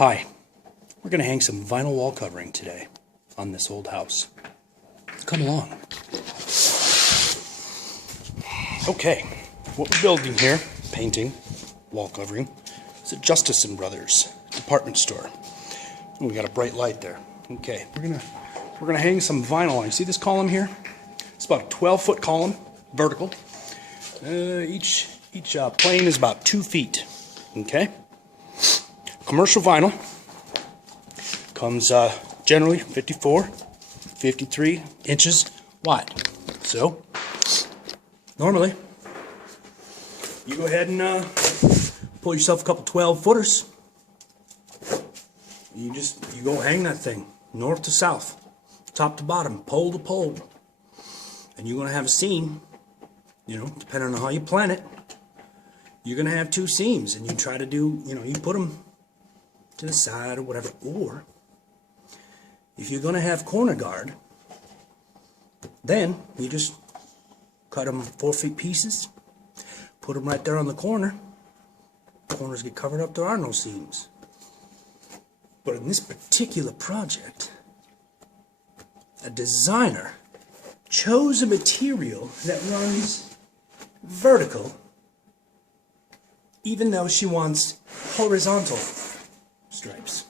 Hi, we're going to hang some vinyl wall covering today on this old house. Come along. Okay, what we're building here, painting, wall covering, is at Justice & Brothers department store. We got a bright light there. Okay, we're gonna hang some vinyl on. You see this column here? It's about a 12-foot column, vertical. Each plane is about 2 feet. Okay. Commercial vinyl comes generally 54, 53 inches wide. So normally you go ahead and pull yourself a couple 12-footers. You go hang that thing north to south, top to bottom, pole to pole, and you're gonna have a seam. You know, depending on how you plan it, you're gonna have 2 seams, and you try to do, you put them to the side or whatever. Or if you're gonna have corner guard, then you just cut them 4 feet pieces, put them right there on the corner. Corners get covered up, there are no seams. But in this particular project, a designer chose a material that runs vertical, even though she wants horizontal stripes.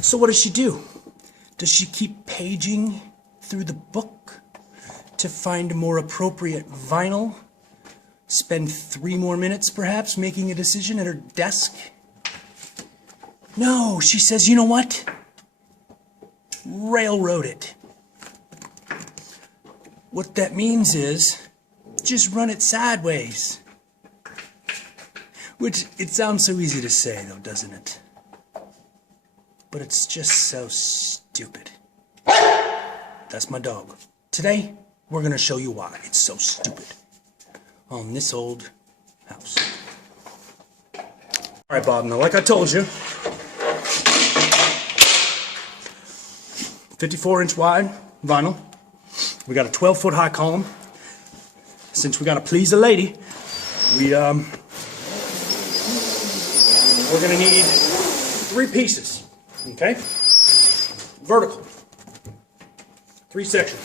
So what does she do? Does she keep paging through the book to find a more appropriate vinyl? Spend 3 more minutes, perhaps, making a decision at her desk? No, she says, you know what? Railroad it. What that means is, just run it sideways. Which, it sounds so easy to say, though, doesn't it? But it's just so stupid. That's my dog. Today, we're gonna show you why it's so stupid on this old house. Alright, Bob, now like I told you, 54-inch wide vinyl. We got a 12-foot high column. Since we gotta please a lady, we're gonna need 3 pieces, okay? Vertical. 3 sections.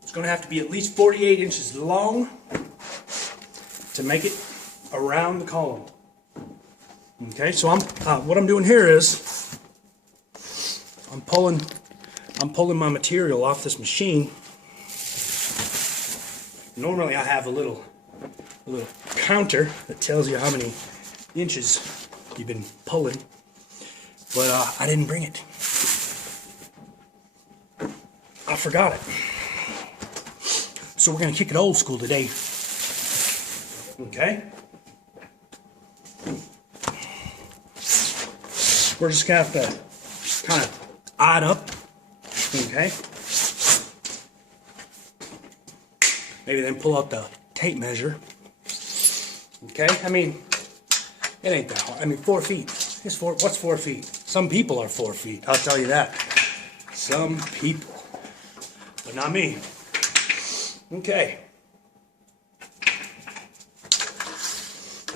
It's going to have to be at least 48 inches long to make it around the column. Okay, so what I'm doing here is I'm pulling my material off this machine. Normally I have a little counter that tells you how many inches you've been pulling, but I didn't bring it. I forgot it. So we're going to kick it old school today. Okay? We're just going to have to kind of eye it up. Okay? Maybe then pull out the tape measure. Okay? I mean, it ain't that hard. I mean, 4 feet. What's 4 feet? Some people are 4 feet. I'll tell you that. Some people. But not me. Okay.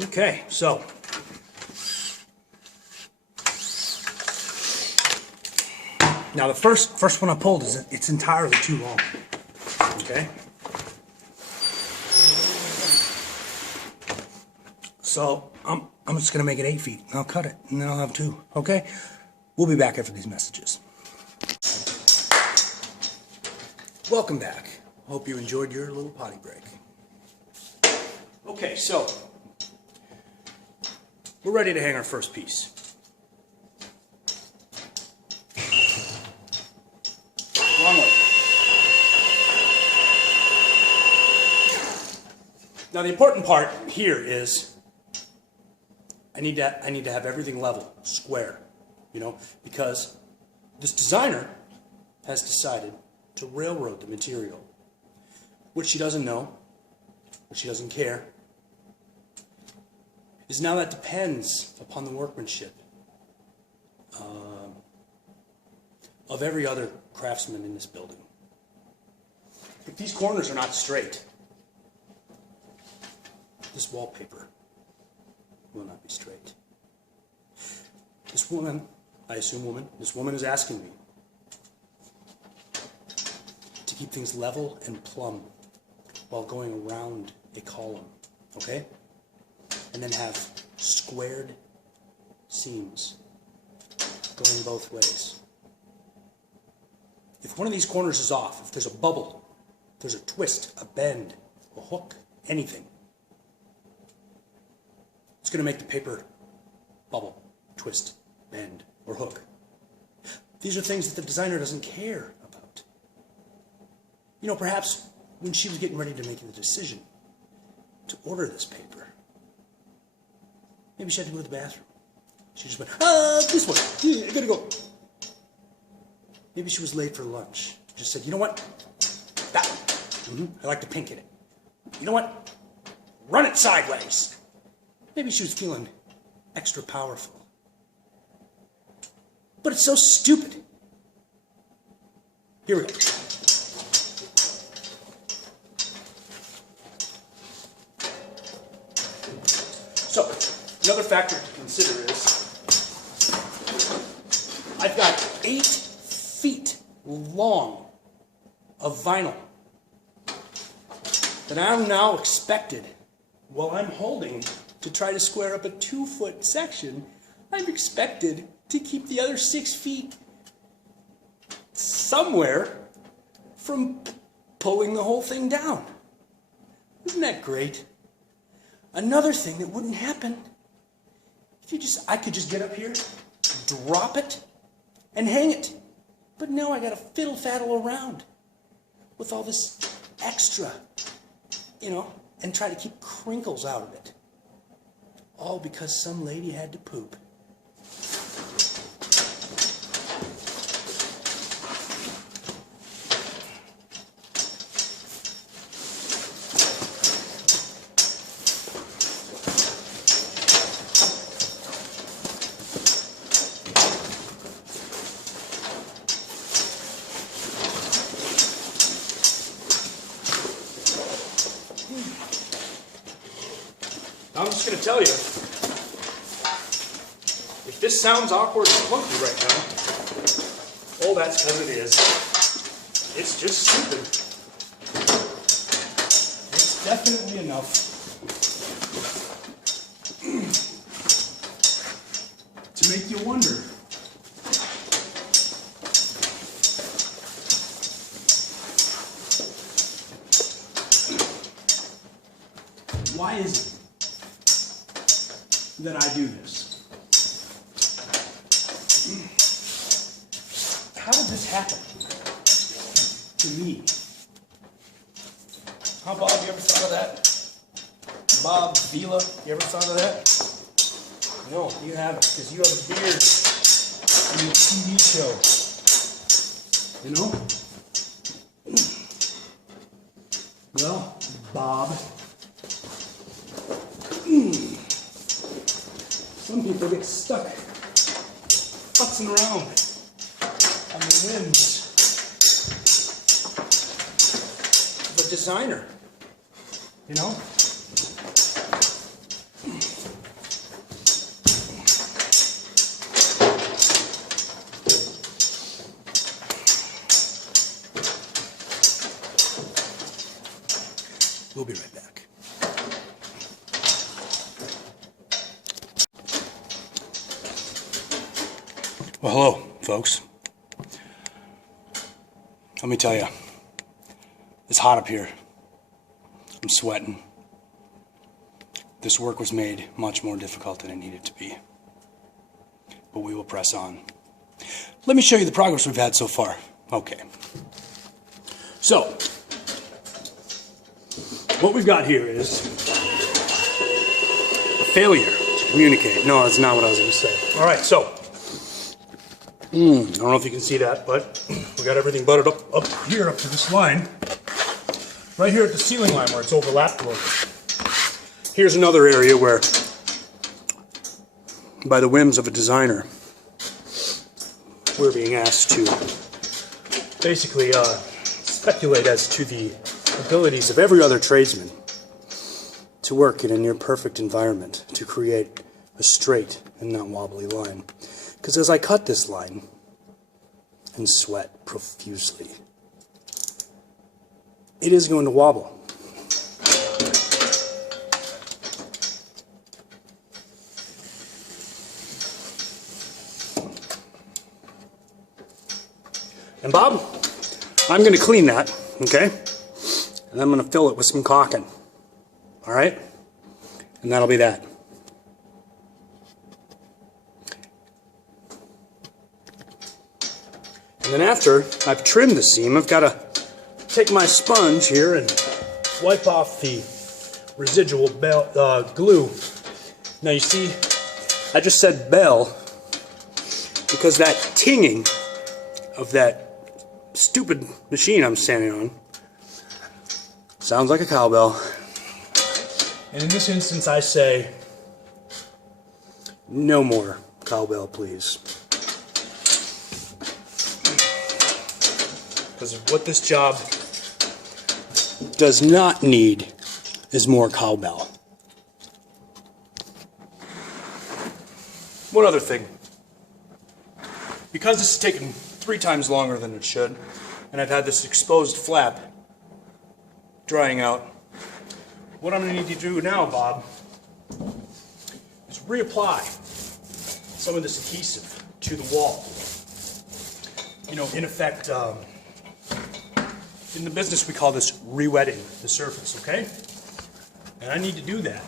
Okay, so now the first one I pulled it's entirely too long. Okay. So I'm just gonna make it 8 feet. I'll cut it and then I'll have 2. Okay? We'll be back after these messages. Welcome back. Hope you enjoyed your little potty break. Okay, so we're ready to hang our first piece. Long way. Now the important part here is I need to have everything level, square, because this designer has decided to railroad the material. What she doesn't know, what she doesn't care, is now that depends upon the workmanship of every other craftsman in this building. If these corners are not straight, this wallpaper will not be straight. This woman, I assume woman, this woman is asking me to keep things level and plumb while going around a column, okay? And then have squared seams going both ways. If one of these corners is off, if there's a bubble, if there's a twist, a bend, a hook, anything, it's going to make the paper bubble, twist, bend, or hook. These are things that the designer doesn't care about. You know, perhaps when she was getting ready to make the decision to order this paper, maybe she had to go to the bathroom. She just went, this one, yeah, I gotta go. Maybe she was late for lunch. Just said, you know what? That one. I like the pink in it. You know what? Run it sideways. Maybe she was feeling extra powerful. But it's so stupid. Here we go. So, another factor to consider is I've got 8 feet long of vinyl that I'm now expected, while I'm holding to try to square up a 2-foot section, I'm expected to keep the other 6 feet somewhere from pulling the whole thing down. Isn't that great? Another thing that wouldn't happen if I could just get up here, drop it, and hang it. But no, I gotta fiddle-faddle around with all this extra, and try to keep crinkles out of it. All because some lady had to poop. I'm just going to tell you, if this sounds awkward and clunky right now, oh, that's because it is. It's just stupid. It's definitely enough to make you wonder. Why is it that I do this? How did this happen to me? Huh, Bob, you ever thought of that? BobVila, you ever thought of that? No, you haven't, because you have a beard in your TV show. You know? Well, Bob. Some people get stuck futzing around on the whims of a designer, you know? We'll be right back. Well, hello, folks. Let me tell you, it's hot up here. I'm sweating. This work was made much more difficult than it needed to be. But we will press on. Let me show you the progress we've had so far. Okay. So, what we've got here is a failure to communicate. No, that's not what I was going to say. All right, so. I don't know if you can see that, but we got everything butted up here, up to this line. Right here at the ceiling line where it's overlapped a little bit. Here's another area where, by the whims of a designer, we're being asked to basically speculate as to the abilities of every other tradesman to to work in a near perfect environment to create a straight and not wobbly line. Because as I cut this line and sweat profusely, it is going to wobble. And Bob, I'm going to clean that, okay? And I'm going to fill it with some caulking. All right? And that'll be that. And then after I've trimmed the seam, I've got to take my sponge here and wipe off the residual glue. Now you see, I just said bell because that tinging of that stupid machine I'm standing on sounds like a cowbell. And in this instance I say, no more cowbell, please. Because what this job does not need is more cowbell. One other thing. Because this is taking 3 times longer than it should, and I've had this exposed flap drying out, what I'm going to need you to do now, Bob, is reapply some of this adhesive to the wall. You know, in effect, in the business we call this re-wetting the surface, okay? And I need to do that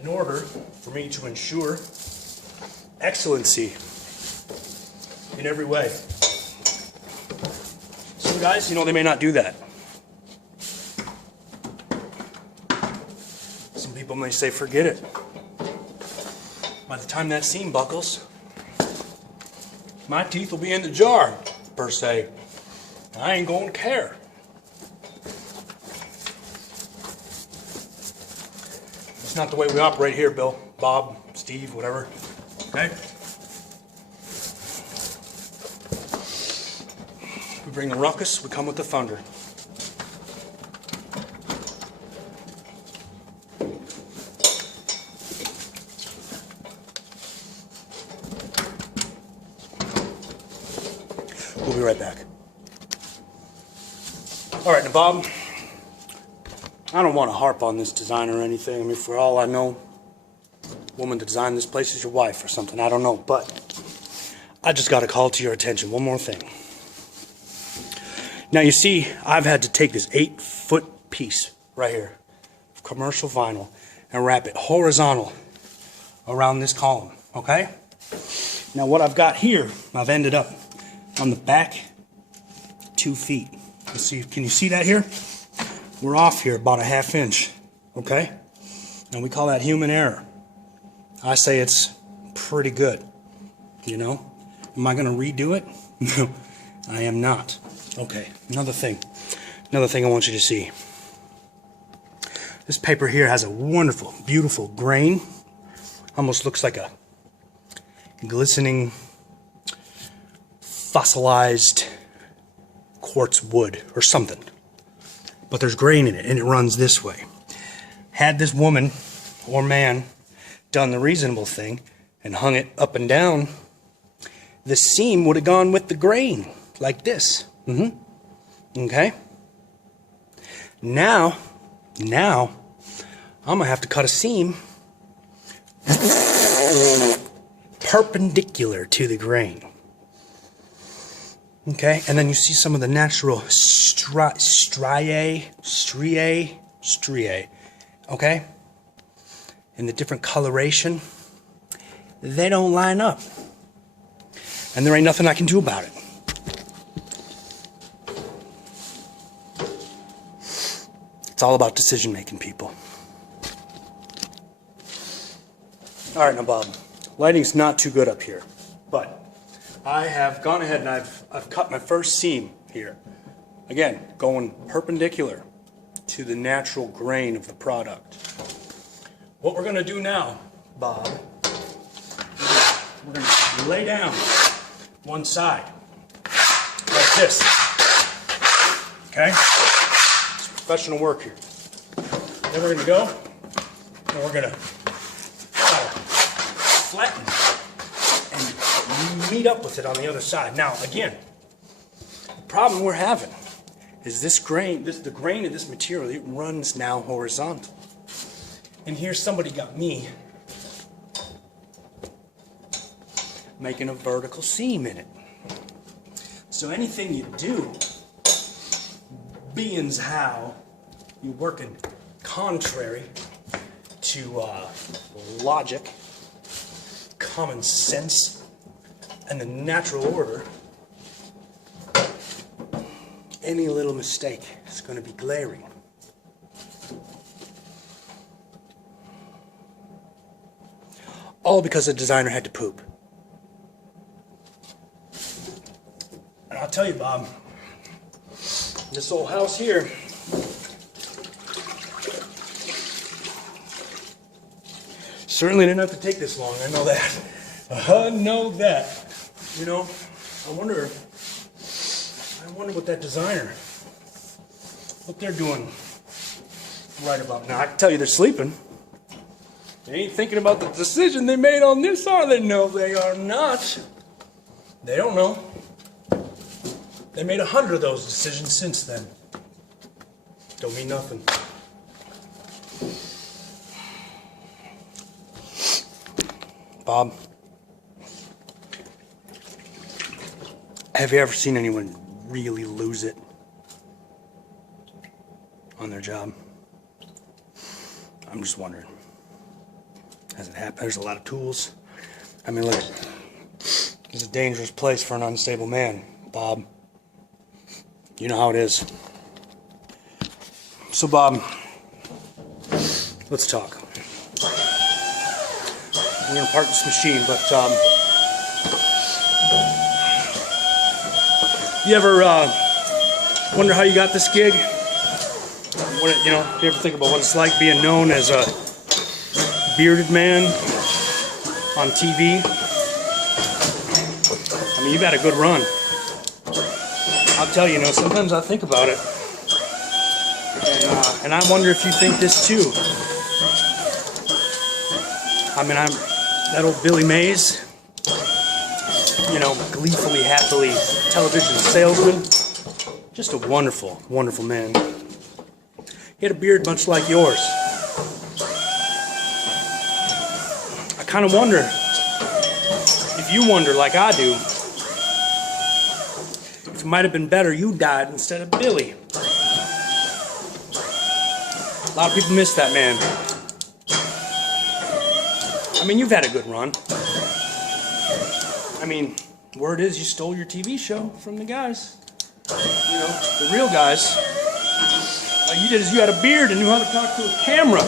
in order for me to ensure excellency in every way. Some guys, you know, they may not do that. Some people may say, forget it. By the time that seam buckles, my teeth will be in the jar, per se. I ain't gonna care. It's not the way we operate here, Bill, Bob, Steve, whatever. Okay? We bring the ruckus, we come with the thunder. We'll be right back. All right, now Bob, I don't want to harp on this design or anything. I mean, for all I know, the woman that designed this place is your wife or something. I don't know, but I just got to call to your attention one more thing. Now, you see, I've had to take this 8-foot piece right here of commercial vinyl and wrap it horizontal around this column, okay? Now, what I've got here, I've ended up on the back 2 feet. Let's see, can you see that here? We're off here about a ½ inch, okay? And we call that human error. I say it's pretty good, you know? Am I going to redo it? No, I am not. Okay, another thing I want you to see. This paper here has a wonderful, beautiful grain. Almost looks like a glistening, fossilized quartz wood or something. But there's grain in it, and it runs this way. Had this woman or man done the reasonable thing and hung it up and down, the seam would have gone with the grain, like this. Okay? Now, I'm gonna have to cut a seam perpendicular to the grain. Okay, and then you see some of the natural striae, okay? And the different coloration, they don't line up. And there ain't nothing I can do about it. It's all about decision making, people. All right, now Bob, lighting's not too good up here, but I have gone ahead and I've cut my first seam here. Again, going perpendicular to the natural grain of the product. What we're going to do now, Bob, we're going to lay down one side like this. Okay? It's professional work here. Then we're going to go and we're going to flatten and meet up with it on the other side. Now, again, the problem we're having is this grain, the grain of this material, it runs now horizontal. And here somebody got me making a vertical seam in it. So anything you do, being's how you're working contrary to logic, common sense, and the natural order, any little mistake is going to be glaring. All because the designer had to poop. And I'll tell you, Bob, this old house here, certainly didn't have to take this long. I know that. I know that. You know, I wonder what that designer, what they're doing right about now. I can tell you they're sleeping. They ain't thinking about the decision they made on this, are they? No, they are not. They don't know. They made 100 of those decisions since then. Don't mean nothing. Bob, have you ever seen anyone really lose it on their job? I'm just wondering. Has it happened? There's a lot of tools. I mean, look, it's a dangerous place for an unstable man, Bob. You know how it is. So, Bob, let's talk. We're going to park this machine, but you ever wonder how you got this gig? What, you know, you ever think about what it's like being known as a bearded man on TV? I mean, you've had a good run. I'll tell you, you know, sometimes I think about it, and I wonder if you think this too. I mean, that old Billy Mays, you know, gleefully, happily television salesman, just a wonderful, wonderful man. He had a beard much like yours. I kind of wonder if you wonder like I do, if it might have been better you died instead of Billy. A lot of people miss that man. I mean, you've had a good run. I mean, word is you stole your TV show from the guys. You know, the real guys. All you did is you had a beard and knew how to talk to a camera.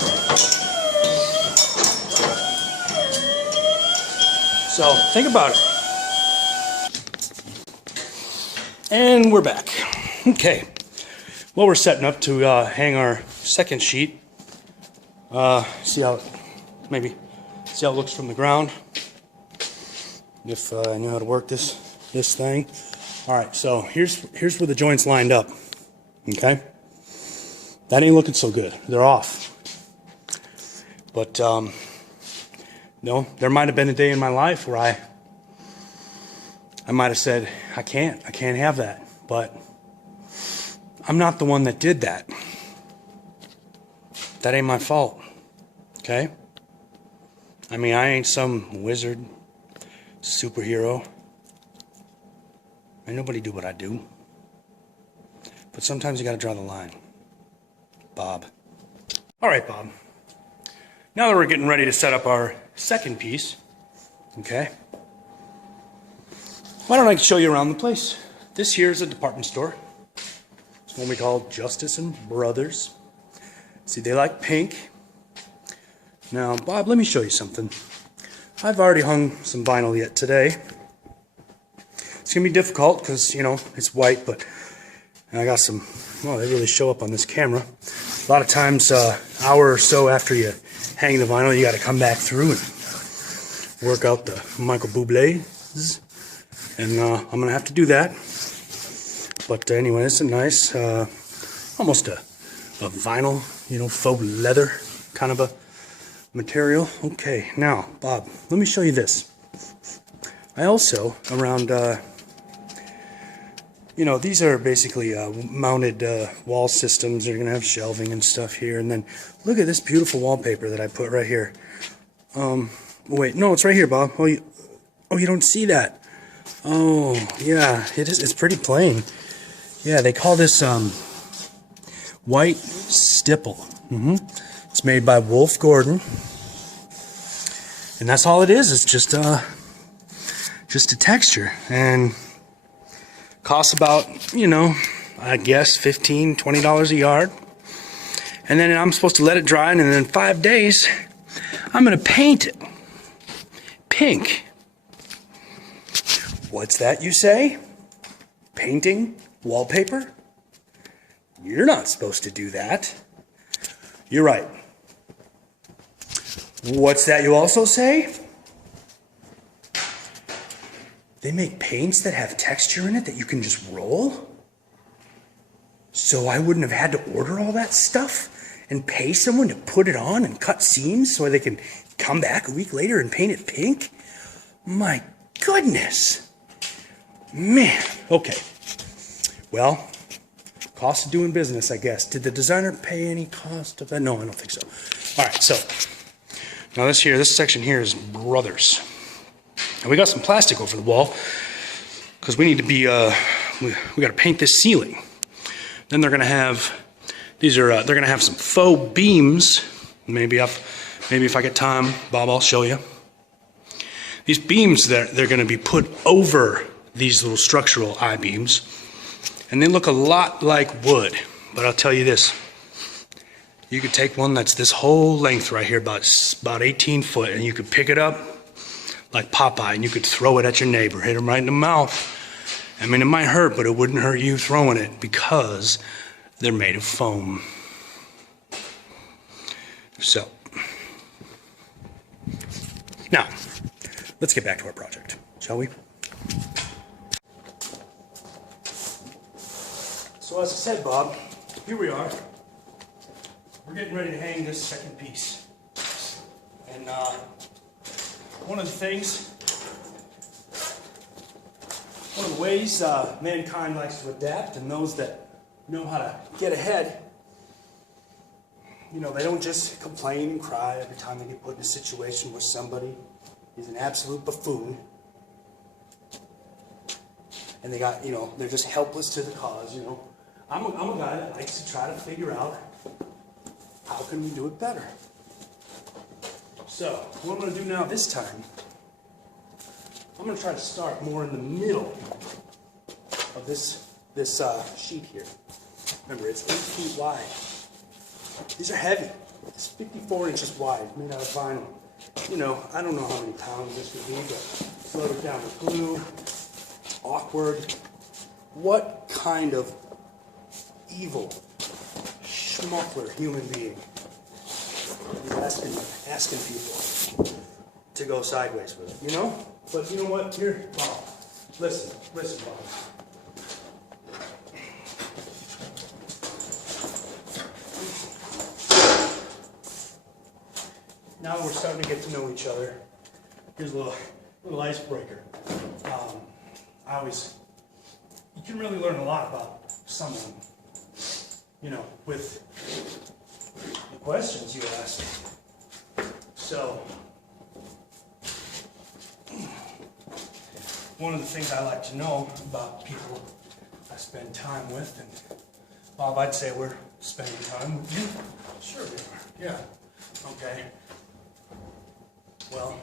So, think about it. And we're back. Okay. Well, we're setting up to hang our second sheet. See how it looks from the ground. If I knew how to work this thing. All right. So here's where the joints lined up. Okay. That ain't looking so good. They're off. But no, there might have been a day in my life where I might have said, I can't have that. But I'm not the one that did that. That ain't my fault. Okay? I mean, I ain't some wizard, superhero. Ain't nobody do what I do. But sometimes you gotta draw the line. Bob. Alright, Bob. Now that we're getting ready to set up our second piece, okay, why don't I show you around the place? This here is a department store. It's one we call Justice and Brothers. See, they like pink. Now, Bob, let me show you something. I've already hung some vinyl yet today. It's going to be difficult because, you know, it's white, but I got some, well, they really show up on this camera. A lot of times, hour or so after you hang the vinyl, you got to come back through and work out the Michael Bublés. And I'm going to have to do that. But anyway, it's a nice, almost a vinyl, you know, faux leather kind of a material. Okay, now, Bob, let me show you this. I also, around, you know, these are basically mounted wall systems. They're going to have shelving and stuff here. And then look at this beautiful wallpaper that I put right here. Wait, no, it's right here, Bob. Oh, you don't see that. Oh, yeah, it is. It's pretty plain. Yeah, they call this white stipple. It's made by Wolf Gordon, and that's all it is. It's just a texture, and costs about, you know, I guess $15, $20 a yard. And then I'm supposed to let it dry, and then in 5 days, I'm gonna paint it pink. What's that, you say? Painting wallpaper? You're not supposed to do that. You're right. What's that you also say? They make paints that have texture in it that you can just roll? So I wouldn't have had to order all that stuff and pay someone to put it on and cut seams so they can come back a week later and paint it pink? My goodness. Man. Okay. Well, cost of doing business, I guess. Did the designer pay any cost of that? No, I don't think so. All right, so now this section here is Brothers. And we got some plastic over the wall because we need to be, we got to paint this ceiling. Then they're going to have, they're going to have some faux beams. Maybe if I get time, Bob, I'll show you. These beams, they're going to be put over these little structural I-beams. And they look a lot like wood, but I'll tell you this. You could take one that's this whole length right here, about 18 foot, and you could pick it up like Popeye, and you could throw it at your neighbor, hit him right in the mouth. I mean, it might hurt, but it wouldn't hurt you throwing it because they're made of foam. So, now, let's get back to our project, shall we? So as I said, Bob, here we are. We're getting ready to hang this second piece. And one of the ways mankind likes to adapt, and those that know how to get ahead, you know, they don't just complain and cry every time they get put in a situation where somebody is an absolute buffoon. And they got, you know, they're just helpless to the cause, you know. I'm a guy that likes to try to figure out how can we do it better. So, what I'm going to do now this time, I'm going to try to start more in the middle of this sheet here. Remember, it's 8 feet wide. These are heavy. It's 54 inches wide, made out of vinyl. You know, I don't know how many pounds this would be, but slow it down with glue. Awkward. What kind of evil schmuckler human being is asking people to go sideways with it, you know? But you know what? Here, Bob. Listen, Bob. Now we're starting to get to know each other. Here's a little icebreaker. You can really learn a lot about someone, you know, with the questions you ask. So, one of the things I like to know about people I spend time with, and Bob, I'd say we're spending time with you. Sure we are. Yeah. Okay. Well,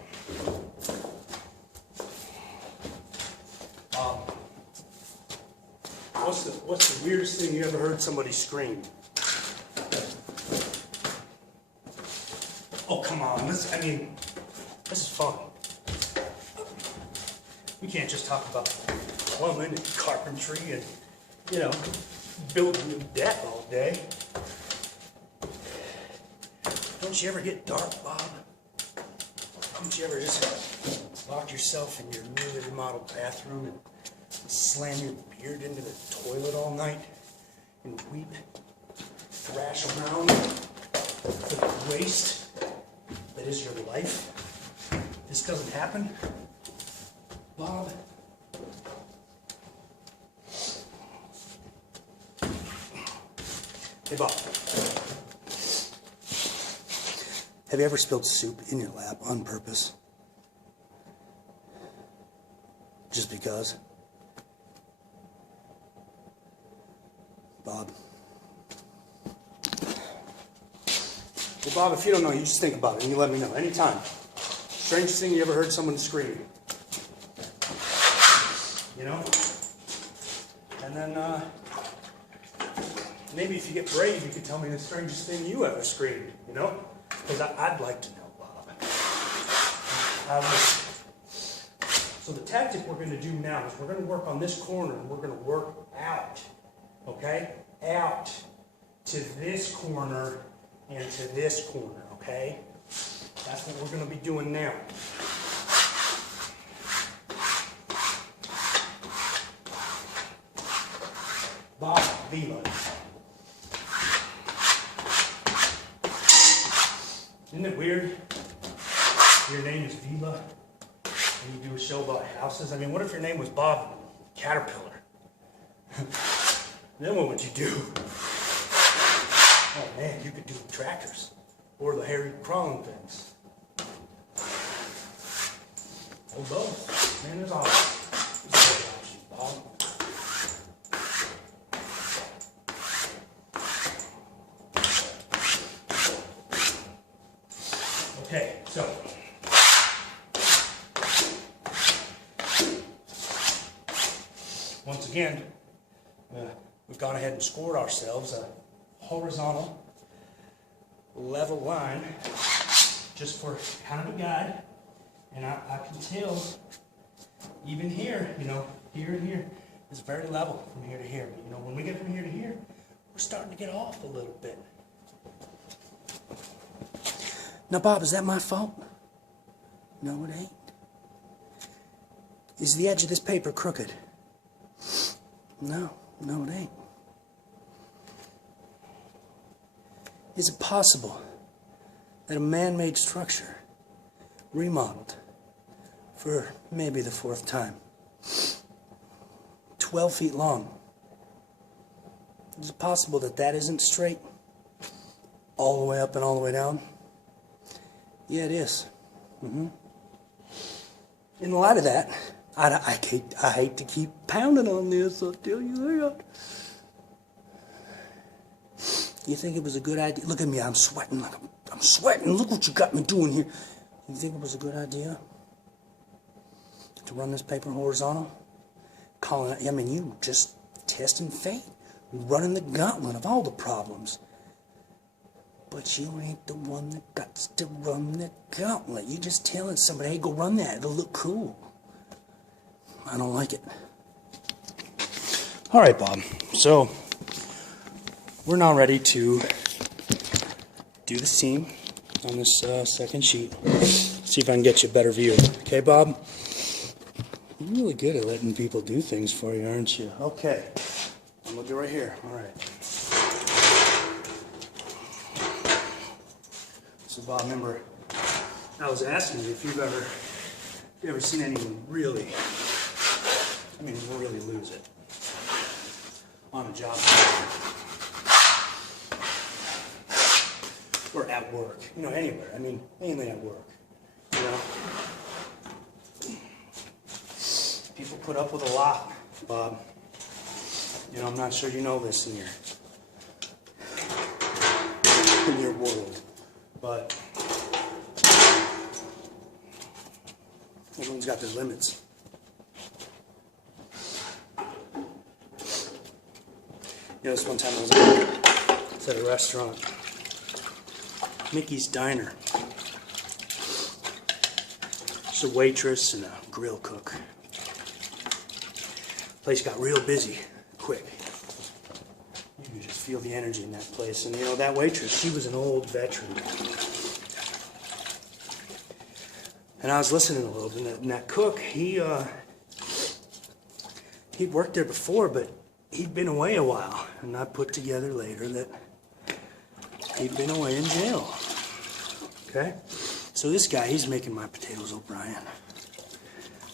what's the weirdest thing you ever heard somebody scream? Oh, come on. This is fun. We can't just talk about plumbing and carpentry and, you know, building new deck all day. Don't you ever get dark, Bob? Don't you ever just lock yourself in your newly remodeled bathroom and slam your beard into the toilet all night and weep, thrash around for the waste that is your life. This doesn't happen, Bob. Hey, Bob. Have you ever spilled soup in your lap on purpose? Just because? Bob. Well, Bob, if you don't know, you just think about it and you let me know anytime. Strangest thing you ever heard someone scream. You know? And then, maybe if you get brave, you could tell me the strangest thing you ever screamed, you know? Because I'd like to know, Bob. So the tactic we're going to do now is we're going to work on this corner and we're going to work out, okay? Out to this corner and to this corner, okay? That's what we're going to be doing now. BobVila. Isn't it weird? Your name is Vila, and you do a show about houses. I mean, what if your name was Bob Caterpillar? Then what would you do? Oh man, you could do tractors or the hairy crawling things. Or both. Man, there's always options, Bob. Okay, so once again, we've gone ahead and scored ourselves a horizontal level line just for kind of a guide. And I can tell even here, you know, here and here is very level from here to here. But you know, when we get from here to here, we're starting to get off a little bit. Now, Bob, is that my fault? No, it ain't. Is the edge of this paper crooked? No, it ain't. Is it possible that a man-made structure, remodeled for maybe the 4th time, 12 feet long, is it possible that that isn't straight all the way up and all the way down? Yeah, it is. In the light of that, I hate to keep pounding on this, I'll tell you that. You think it was a good idea? Look at me, I'm sweating. I'm sweating. Look what you got me doing here. You think it was a good idea to run this paper horizontal? Calling it, I mean, you just testing fate, running the gauntlet of all the problems. But you ain't the one that got to run the gauntlet. You just telling somebody, hey, go run that. It'll look cool. I don't like it. All right, Bob. So we're now ready to do the seam on this second sheet. See if I can get you a better view. Okay, Bob? You're really good at letting people do things for you, aren't you? Okay. I'm going to do right here. All right. So, Bob, remember, I was asking you if you've ever seen anyone really lose it on a job or at work, you know, anywhere. I mean, mainly at work, you know. People put up with a lot, Bob. You know, I'm not sure you know this in your world, but everyone's got their limits. You know, this one time I was at a restaurant, Mickey's Diner. Just a waitress and a grill cook. Place got real busy quick. You could just feel the energy in that place. And you know, that waitress, she was an old veteran. And I was listening a little bit, and that cook, he he'd worked there before, but he'd been away a while. And I put together later that he'd been away in jail. Okay? So this guy, he's making my potatoes O'Brien.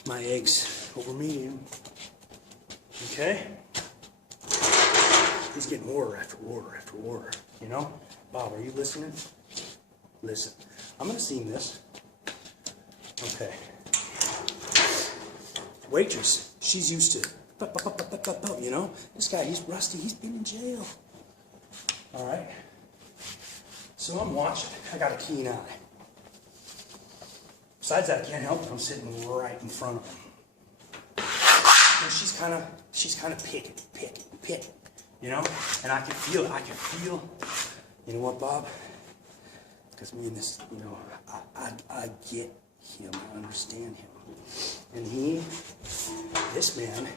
My eggs over medium. Okay? He's getting order after order after order. You know? Bob, are you listening? Listen. I'm going to seam this. Okay. Waitress, she's used to, you know? This guy, he's rusty. He's been in jail. All right? So I'm watching. I got a keen eye. Besides that, I can't help it. I'm sitting right in front of him. And she's kind of picking, you know? And I can feel it. You know what, Bob? Because me and this, you know, I get him. I understand him. And this man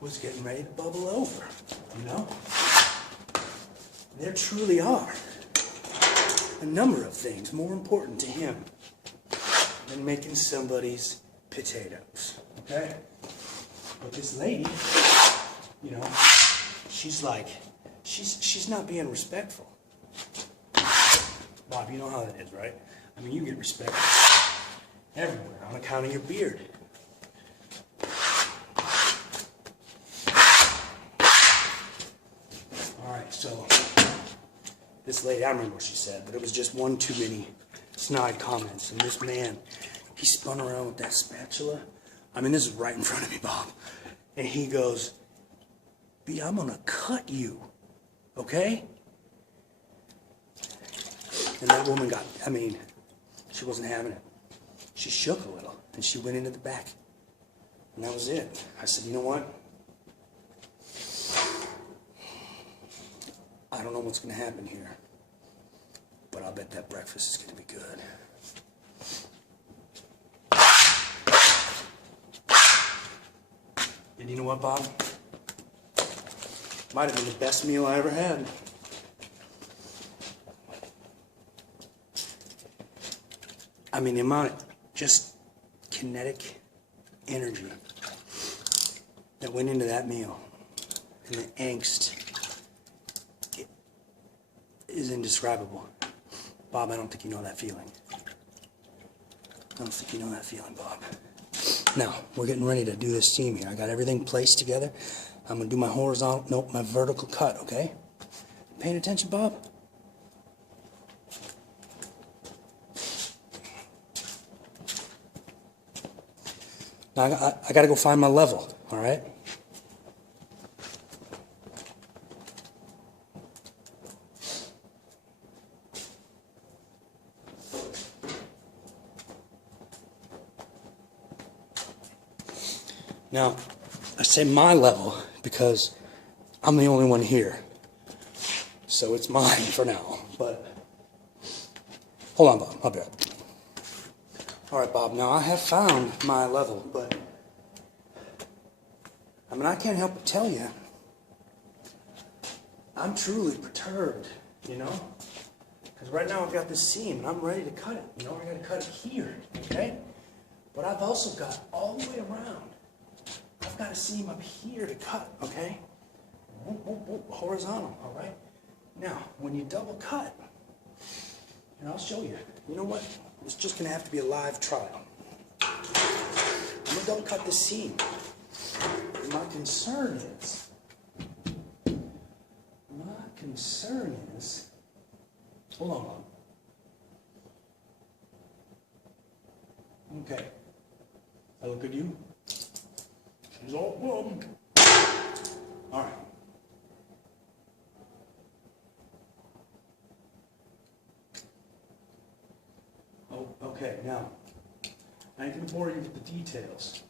was getting ready to bubble over, you know? There truly are a number of things more important to him than making somebody's potatoes, okay? But this lady, you know, she's like, she's not being respectful. Bob, you know how that is, right? I mean, you get respect everywhere on account of your beard. All right, so this lady, I don't remember what she said, but it was just one too many snide comments. And this man, he spun around with that spatula. I mean, this is right in front of me, Bob. And he goes, B, I'm gonna cut you, okay? And that woman got, I mean, she wasn't having it. She shook a little, and she went into the back. And that was it. I said, you know what? I don't know what's going to happen here, but I'll bet that breakfast is going to be good. And you know what, Bob? Might have been the best meal I ever had. I mean, the amount of just kinetic energy that went into that meal and the angst is indescribable. Bob, I don't think you know that feeling. I don't think you know that feeling, Bob. Now, we're getting ready to do this seam here. I got everything placed together. I'm going to do my horizontal, nope, my vertical cut, okay? Paying attention, Bob? Now, I got to go find my level, all right? Now, I say my level because I'm the only one here. So it's mine for now. But hold on, Bob. I'll be right back. All right, Bob. Now, I have found my level, but I mean, I can't help but tell you, I'm truly perturbed, you know? Because right now I've got this seam and I'm ready to cut it. You know, I got to cut it here, okay? But I've also got all the way around. I've got a seam up here to cut, okay? Whoop, whoop, whoop, horizontal, all right? Now, when you double cut, and I'll show you. You know what? It's just going to have to be a live trial. I'm going to double cut this seam. My concern is, hold on, Bob. Okay. That look good to you? She's all wrong. All right. Oh, okay, now, I ain't gonna bore you with the details.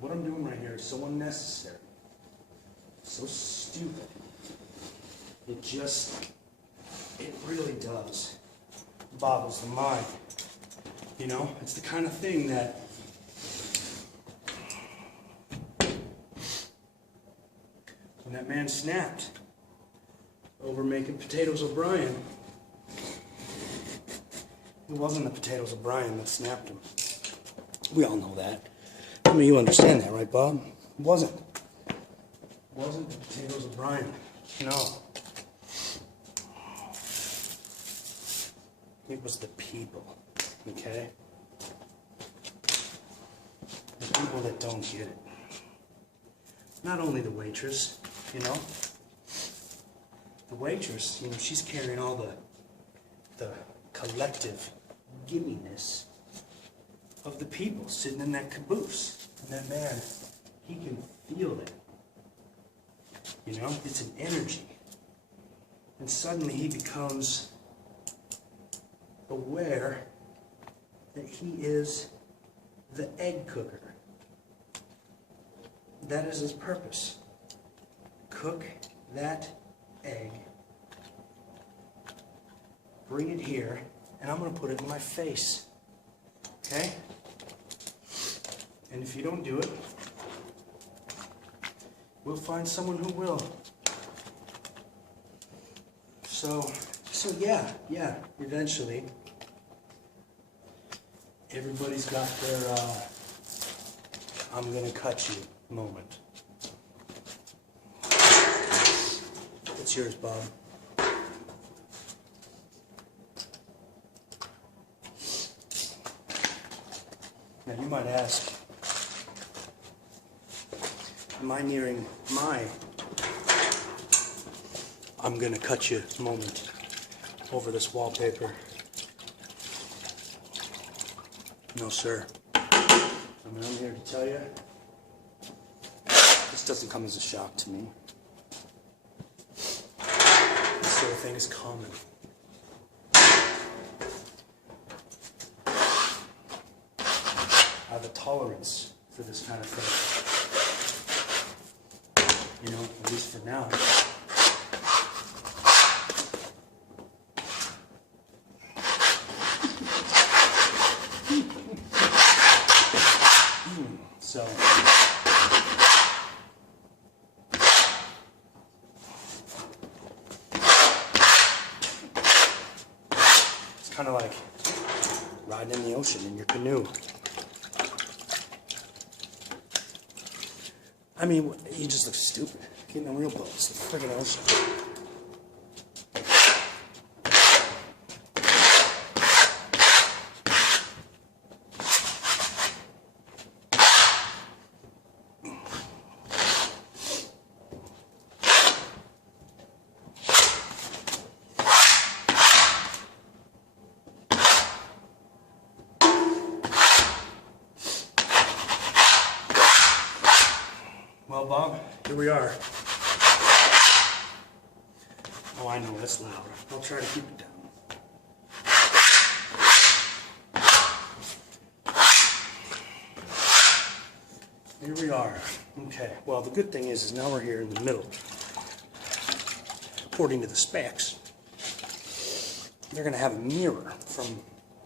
What I'm doing right here is so unnecessary, so stupid. It really does boggles the mind. You know, it's the kind of thing that when that man snapped over making potatoes O'Brien, it wasn't the potatoes O'Brien that snapped him. We all know that. I mean, you understand that, right, Bob? It wasn't. wasn't the potatoes of Brian. No. It was the people, okay? The people that don't get it. Not only the waitress, you know? The waitress, you know, she's carrying all the collective gimminess of the people sitting in that caboose. And that man, he can feel it. You know, it's an energy. And suddenly he becomes aware that he is the egg cooker. That is his purpose. Cook that egg. Bring it here, and I'm going to put it in my face. Okay? And if you don't do it, we'll find someone who will. So yeah, eventually, everybody's got their, I'm gonna cut you moment. It's yours, Bob. Now you might ask, am I nearing my I'm gonna cut you moment over this wallpaper? No, sir. I mean, I'm here to tell you, this doesn't come as a shock to me. This sort of thing is common. I have a tolerance for this kind of thing. You know, at least for now. So, it's kind of like riding in the ocean in your canoe. I mean, you just look stupid. Getting a real boat. It's the friggin' ocean. Well, Bob, here we are. Oh, I know, it's loud. I'll try to keep it down. Here we are. Okay, well, the good thing is now we're here in the middle. According to the specs, they're going to have a mirror from,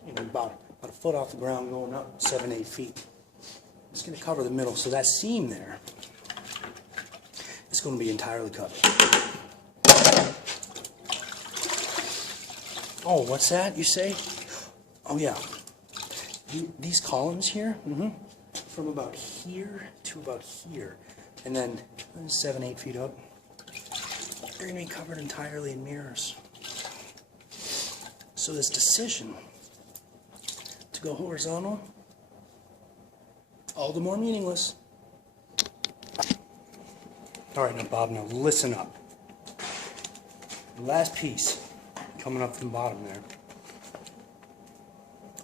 you know, about a foot off the ground going up 7-8 feet. It's going to cover the middle, so that seam there, it's going to be entirely covered. Oh, what's that, you say? Oh, yeah. These columns here, from about here to about here, and then 7-8 feet up, they're going to be covered entirely in mirrors. So this decision to go horizontal, all the more meaningless. All right, now, Bob, now listen up. The last piece, coming up from the bottom there,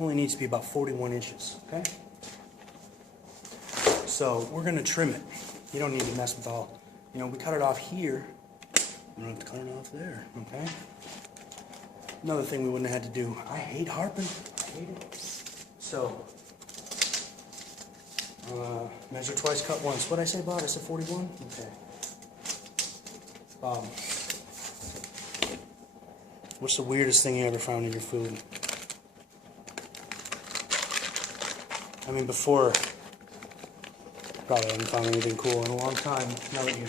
only needs to be about 41 inches, okay? So we're going to trim it. You don't need to mess with all, you know, we cut it off here. You don't have to cut it off there, okay? Another thing we wouldn't have had to do, I hate harping. I hate it. So, measure twice, cut once. What'd I say, Bob? I said 41? Okay. Bob, what's the weirdest thing you ever found in your food? I mean, before, probably haven't found anything cool in a long time, now that you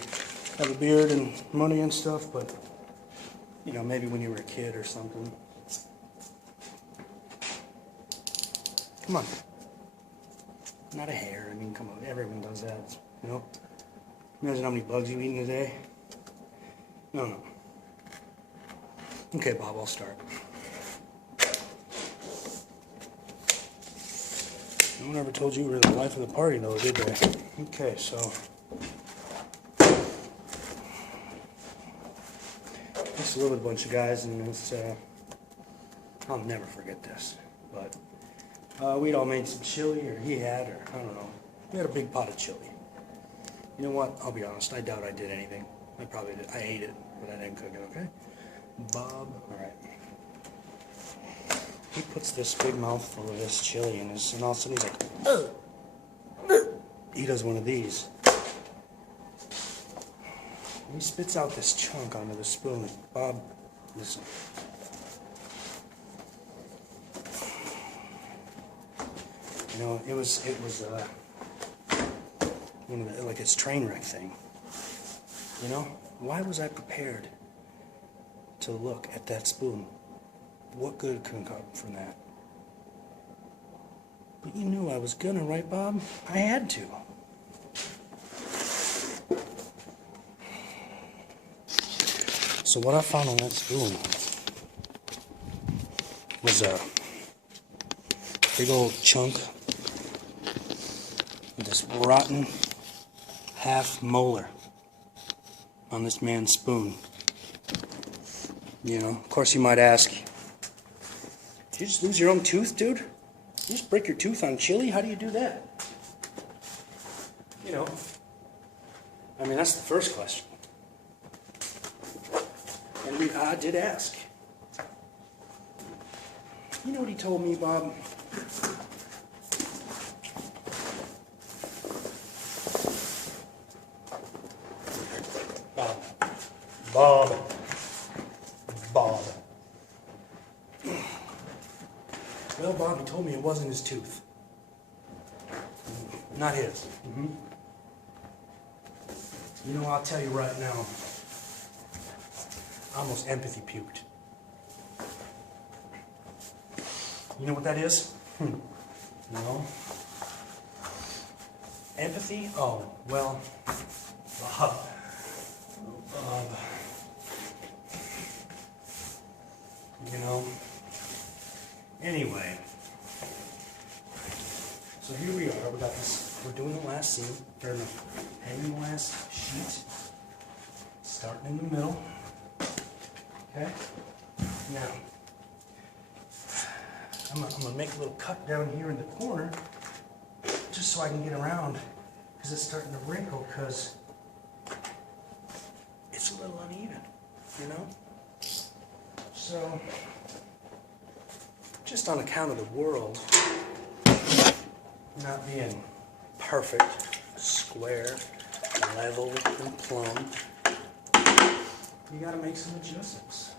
have a beard and money and stuff, but, you know, maybe when you were a kid or something. Come on. Not a hair, I mean, come on, everyone does that, you know? Imagine how many bugs you eat in a day. No. Okay, Bob, I'll start. No one ever told you you were the life of the party, though, did they? Okay, so... Just a little bunch of guys, and it's... I'll never forget this, but... we'd all made some chili, or he had, or I don't know. We had a big pot of chili. You know what? I'll be honest. I doubt I did anything. I probably did. I ate it, but I didn't cook it, okay? Bob, alright. He puts this big mouthful of this chili in his, and all of a sudden he's like, ugh. He does one of these. And he spits out this chunk onto the spoon. Bob, listen. You know, it was one of the, like its train wreck thing. You know, why was I prepared to look at that spoon? What good could come from that? But you knew I was gonna, right, Bob? I had to. So what I found on that spoon was a big old chunk of this rotten half molar on this man's spoon. You know, of course you might ask, did you just lose your own tooth, dude? Did you just break your tooth on chili? How do you do that? You know, I mean, that's the first question. And I did ask. You know what he told me, Bob? Bob. Well, Bob, he told me it wasn't his tooth. Not his. You know, I'll tell you right now, I almost empathy puked. You know what that is? No. Empathy? Oh, well, Bob. You know? Anyway. So here we are. We got this. We're doing the last scene. We're hanging the last sheet. Starting in the middle. Okay? Now, I'm gonna make a little cut down here in the corner just so I can get around, because it's starting to wrinkle, because it's a little uneven, you know? So, just on account of the world not being perfect, square, level, and plumb, you gotta make some adjustments.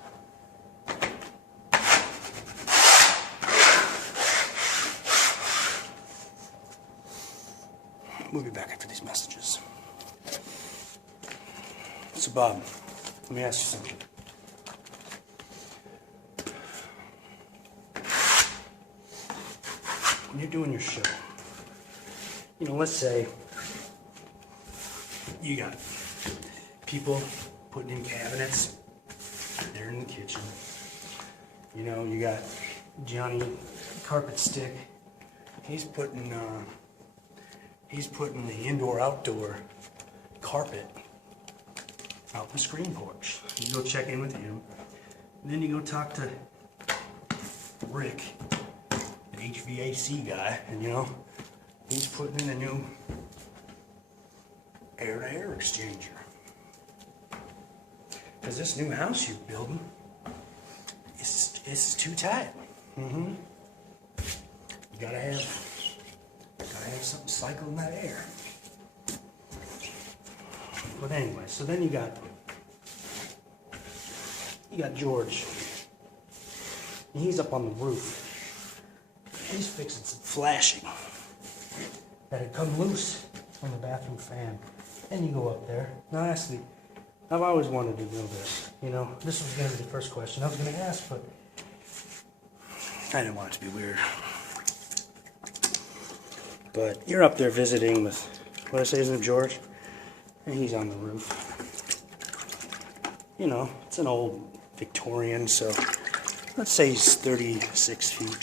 We'll be back after these messages. So, Bob, let me ask you something. When you're doing your show, you know, let's say you got people putting in cabinets, they're in the kitchen. You know, you got Johnny Carpet Stick, he's putting the indoor-outdoor carpet out the screen porch. You go check in with him. And then you go talk to Rick, the HVAC guy, and you know, he's putting in a new air-to-air exchanger. Because this new house you're building, it's too tight. You gotta have something cycling that air. But anyway, so then you got George. And he's up on the roof. He's fixing some flashing that had come loose from the bathroom fan. And you go up there. Now ask me, I've always wanted to know this. You know, this was going to be the first question I was going to ask, but I didn't want it to be weird. But you're up there visiting with, what did I say his name, George? And he's on the roof. You know, it's an old Victorian, so let's say he's 36 feet.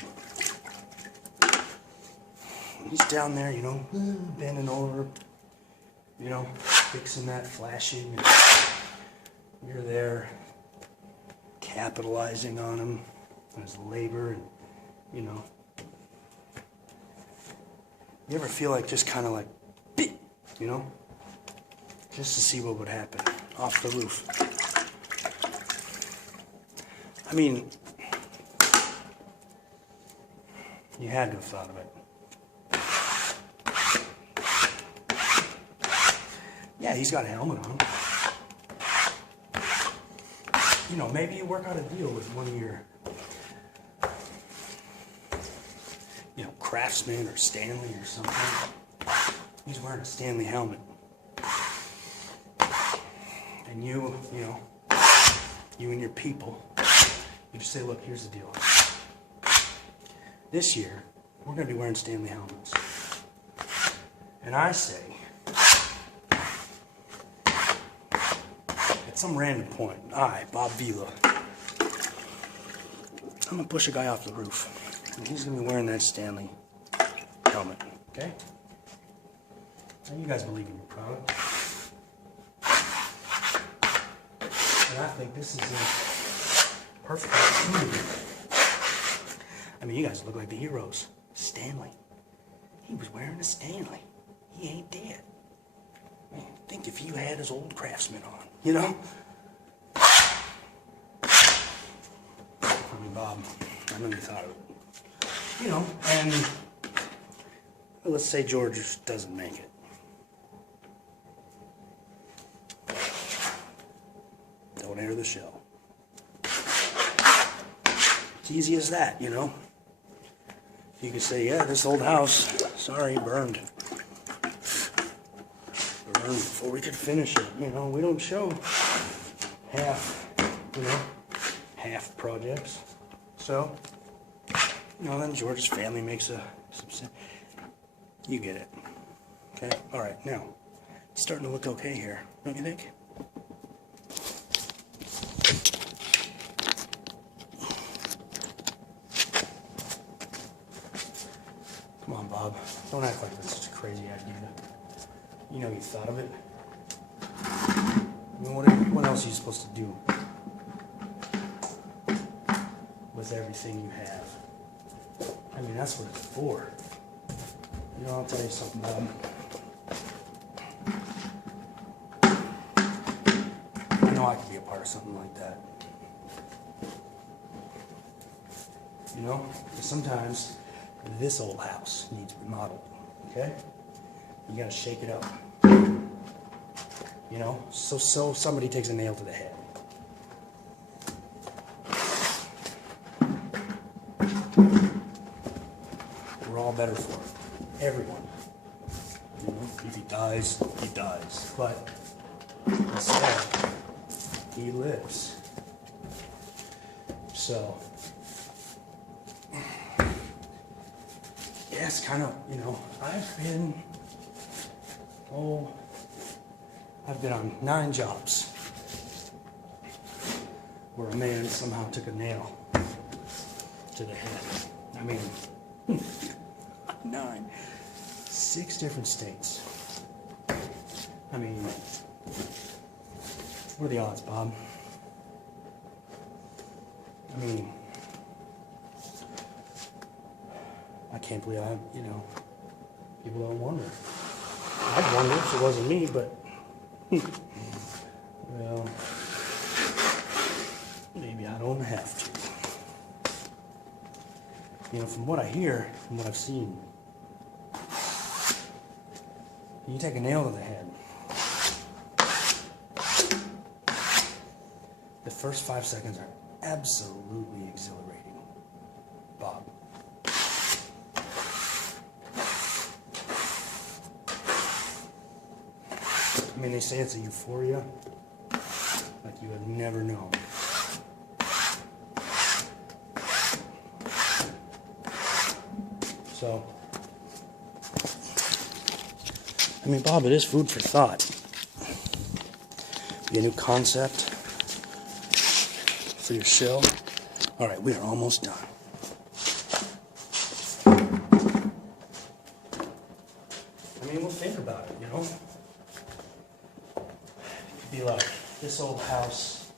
He's down there, you know, bending over, you know, fixing that flashing. And you're there capitalizing on him, on his labor, and, you know. You ever feel like just kind of like, you know, just to see what would happen off the roof? I mean, you had to have thought of it. Yeah, he's got a helmet on. You know, maybe you work out a deal with one of your, you know, Craftsman or Stanley or something. He's wearing a Stanley helmet. And you know, you and your people, you just say, look, here's the deal. This year, we're going to be wearing Stanley helmets. And I say, at some random point, I, BobVila, I'm going to push a guy off the roof. And he's going to be wearing that Stanley helmet. Okay? Now you guys believe in your product. And I think this is a perfect opportunity. I mean, you guys look like the heroes. Stanley. He was wearing a Stanley. He ain't dead. Man, think if you had his old Craftsman on, you know? I mean, Bob, I know you thought of it. You know, and let's say George doesn't make it. Don't air the show. It's easy as that, you know? You can say, yeah, this old house, sorry, burned. Burned before we could finish it. You know, we don't show half, you know, half projects. So, you know, then George's family makes some sense. You get it. Okay? All right, now, it's starting to look okay here, don't you think? Come on, Bob. Don't act like that's such a crazy idea. You know you thought of it. I mean, what else are you supposed to do with everything you have? I mean, that's what it's for. You know, I'll tell you something, Bob. I know I could be a part of something like that. You know? Because sometimes this old house needs remodeled, okay? You gotta shake it up. You know? So somebody takes a nail to the head. We're all better for it. Everyone. You know? If he dies, he dies. But instead, he lives. So yeah, it's kind of, you know, I've been on 9 jobs where a man somehow took a nail to the head. I mean, 9. 6 different states. I mean, what are the odds, Bob? I mean, I can't believe you know, people don't wonder. I'd wonder if it wasn't me, but, well, maybe I don't have to. You know, from what I hear, from what I've seen, you take a nail to the head. The first 5 seconds are absolutely exhilarating, Bob. I mean, they say it's a euphoria like you have never known. So, I mean, Bob, it is food for thought. Maybe a new concept for your show. All right, we are almost done. I mean, we'll think about it, you know? It could be like This Old House.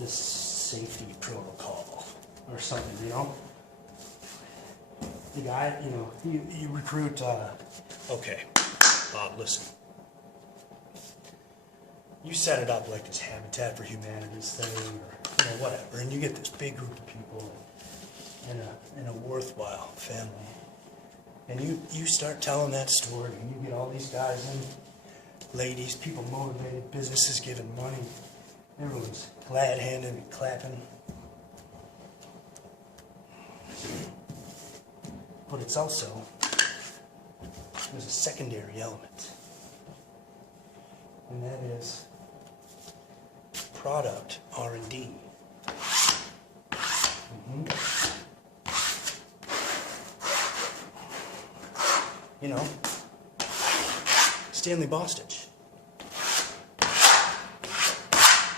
This safety protocol or something, you know? The guy, you know, you recruit, okay, Bob, listen. You set it up like this Habitat for Humanity's thing or, you know, whatever, and you get this big group of people in a worthwhile family. And you start telling that story and you get all these guys and ladies, people motivated, businesses giving money. Everyone's glad-handed and clapping. But it's also, there's a secondary element. And that is product R&D. You know, Stanley Bostitch.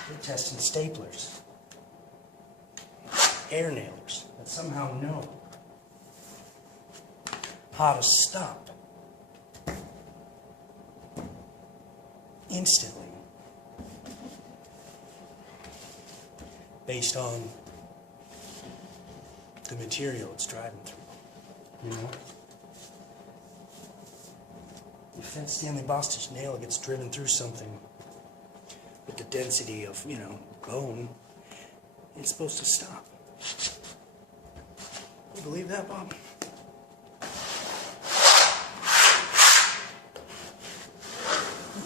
They're testing staplers, air nailers that somehow know how to stop instantly based on the material it's driving through, you know? If that Stanley Bostitch nail gets driven through something with the density of, you know, bone, it's supposed to stop. You believe that, Bob?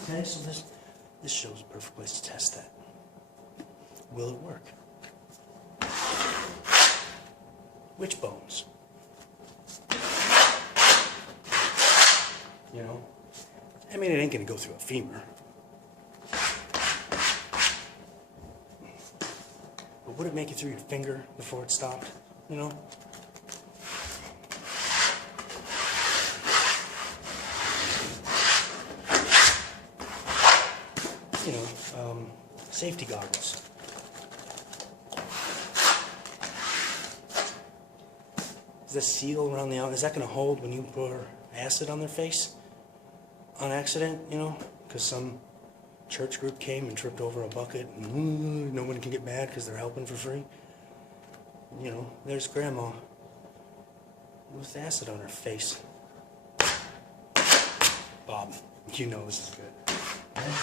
Okay, so this show's a perfect place to test that. Will it work? Which bones? You know? I mean, it ain't gonna go through a femur. But would it make it through your finger before it stopped? You know? You know, safety goggles. Is the seal around the eye, is that going to hold when you pour acid on their face? On accident, you know? Because some church group came and tripped over a bucket and no one can get mad because they're helping for free. You know, there's grandma with acid on her face. Bob, you know this is good. Okay?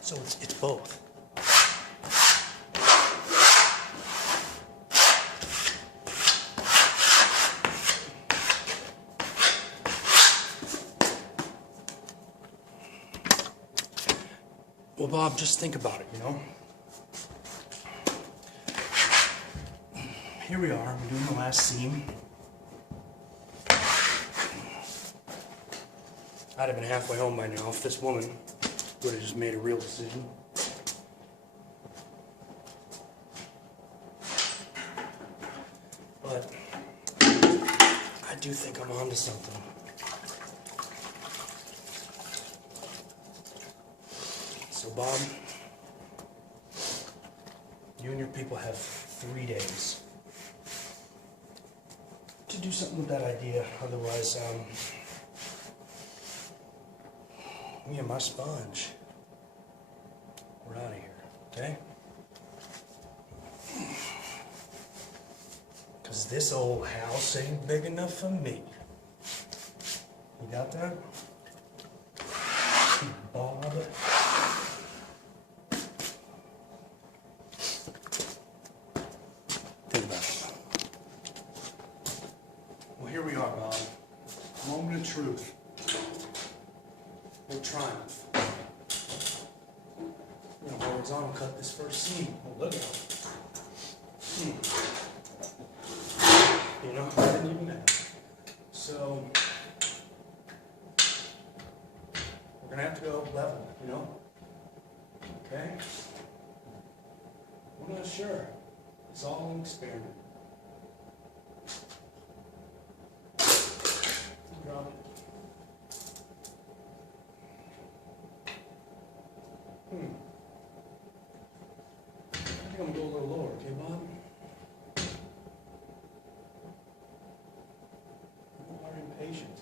So it's both. Well, Bob, just think about it, you know? Here we are, we're doing the last scene. I'd have been halfway home by now if this woman would have just made a real decision. But I do think I'm onto something. So, Bob, you and your people have 3 days to do something with that idea. Otherwise, me and my sponge, we're out of here, okay? Because this old house ain't big enough for me. You got that? Bob? Think about it. Well, here we are, Bob. Moment of truth. No triumph. You know, horizontal cut this first scene. Oh, look at him. You know, I didn't even know. So, we're gonna have to go level, you know? Okay? We're not sure. It's all an experiment. drop it. I think I'm gonna go a little lower, okay, Bob? You are impatient.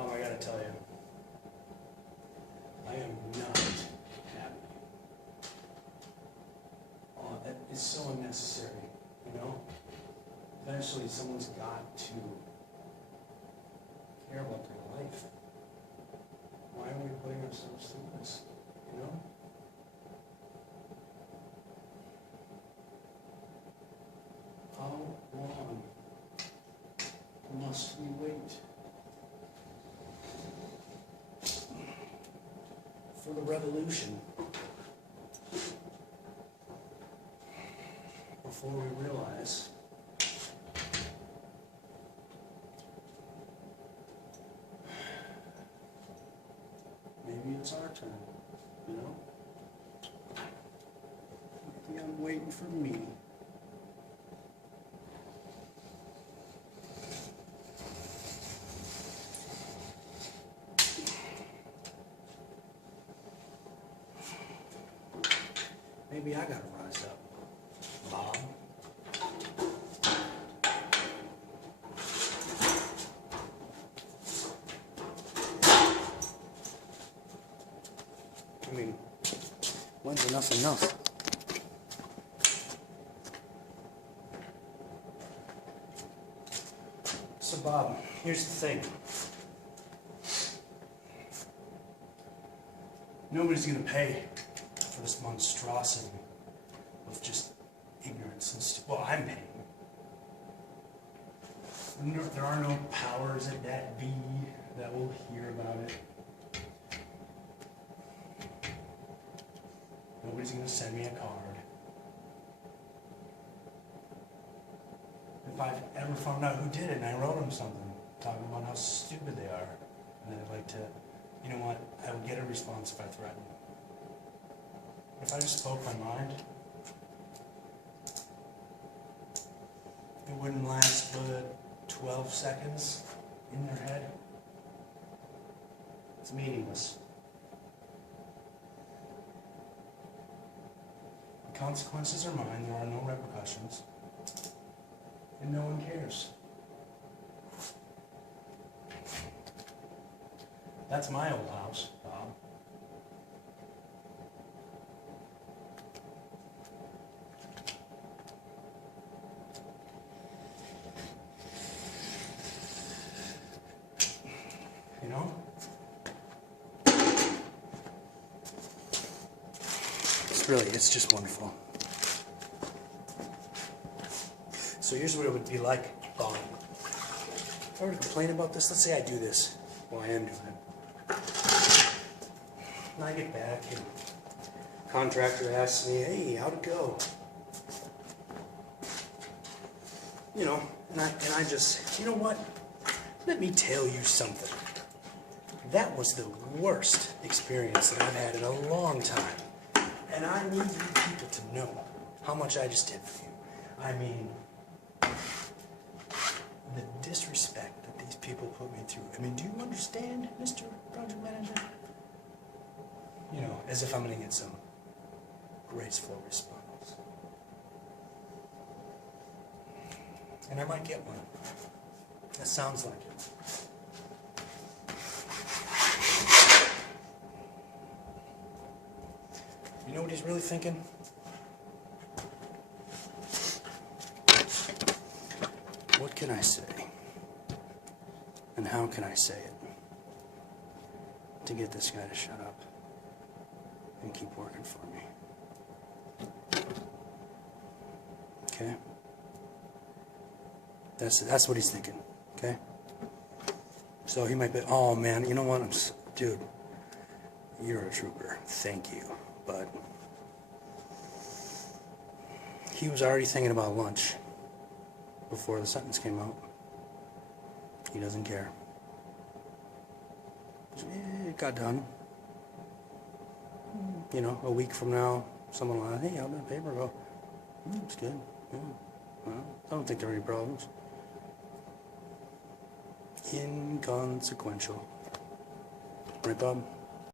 I gotta tell you, I am not happy. Oh, that is so unnecessary, you know? Eventually someone's got to care about their life. Why are we putting ourselves through this, you know? How long must we wait for the revolution before we realize maybe it's our turn, you know? Maybe I'm waiting for me. Maybe I gotta rise up, Bob. I mean, when's enough enough? So, Bob, here's the thing. Nobody's gonna pay for this monstrosity of just ignorance and well, I'm paying. There are no powers that be that will hear about it. Nobody's gonna send me a card. If I've ever found out who did it and I wrote them something talking about how stupid they are, and I'd like to, you know what, I would get a response if I threatened. If I just spoke my mind, it wouldn't last but 12 seconds in their head. It's meaningless. The consequences are mine, there are no repercussions, and no one cares. That's my old house, Bob. You know? It's just wonderful. So here's what it would be like, Bob. If I were to complain about this, let's say I do this. Well, I am doing it. And I get back and contractor asks me, hey, how'd it go? You know, and I just, you know what? Let me tell you something. That was the worst experience that I've had in a long time. And I need you people to know how much I just did for you. I mean, the disrespect that these people put me through. I mean, do you understand, Mr. Project Manager? You know, as if I'm going to get some graceful response. And I might get one. That sounds like it. You know what he's really thinking? What can I say? And how can I say it? To get this guy to shut up and keep working for me. Okay? That's what he's thinking. Okay? So he might be, oh man, you know what? Dude, You're a trooper. Thank you. But he was already thinking about lunch before the sentence came out. He doesn't care. It got done. You know, a week from now, someone will, hey, how did the paper go? It's good. Yeah. Well, I don't think there are any problems. Inconsequential. Right, Bob?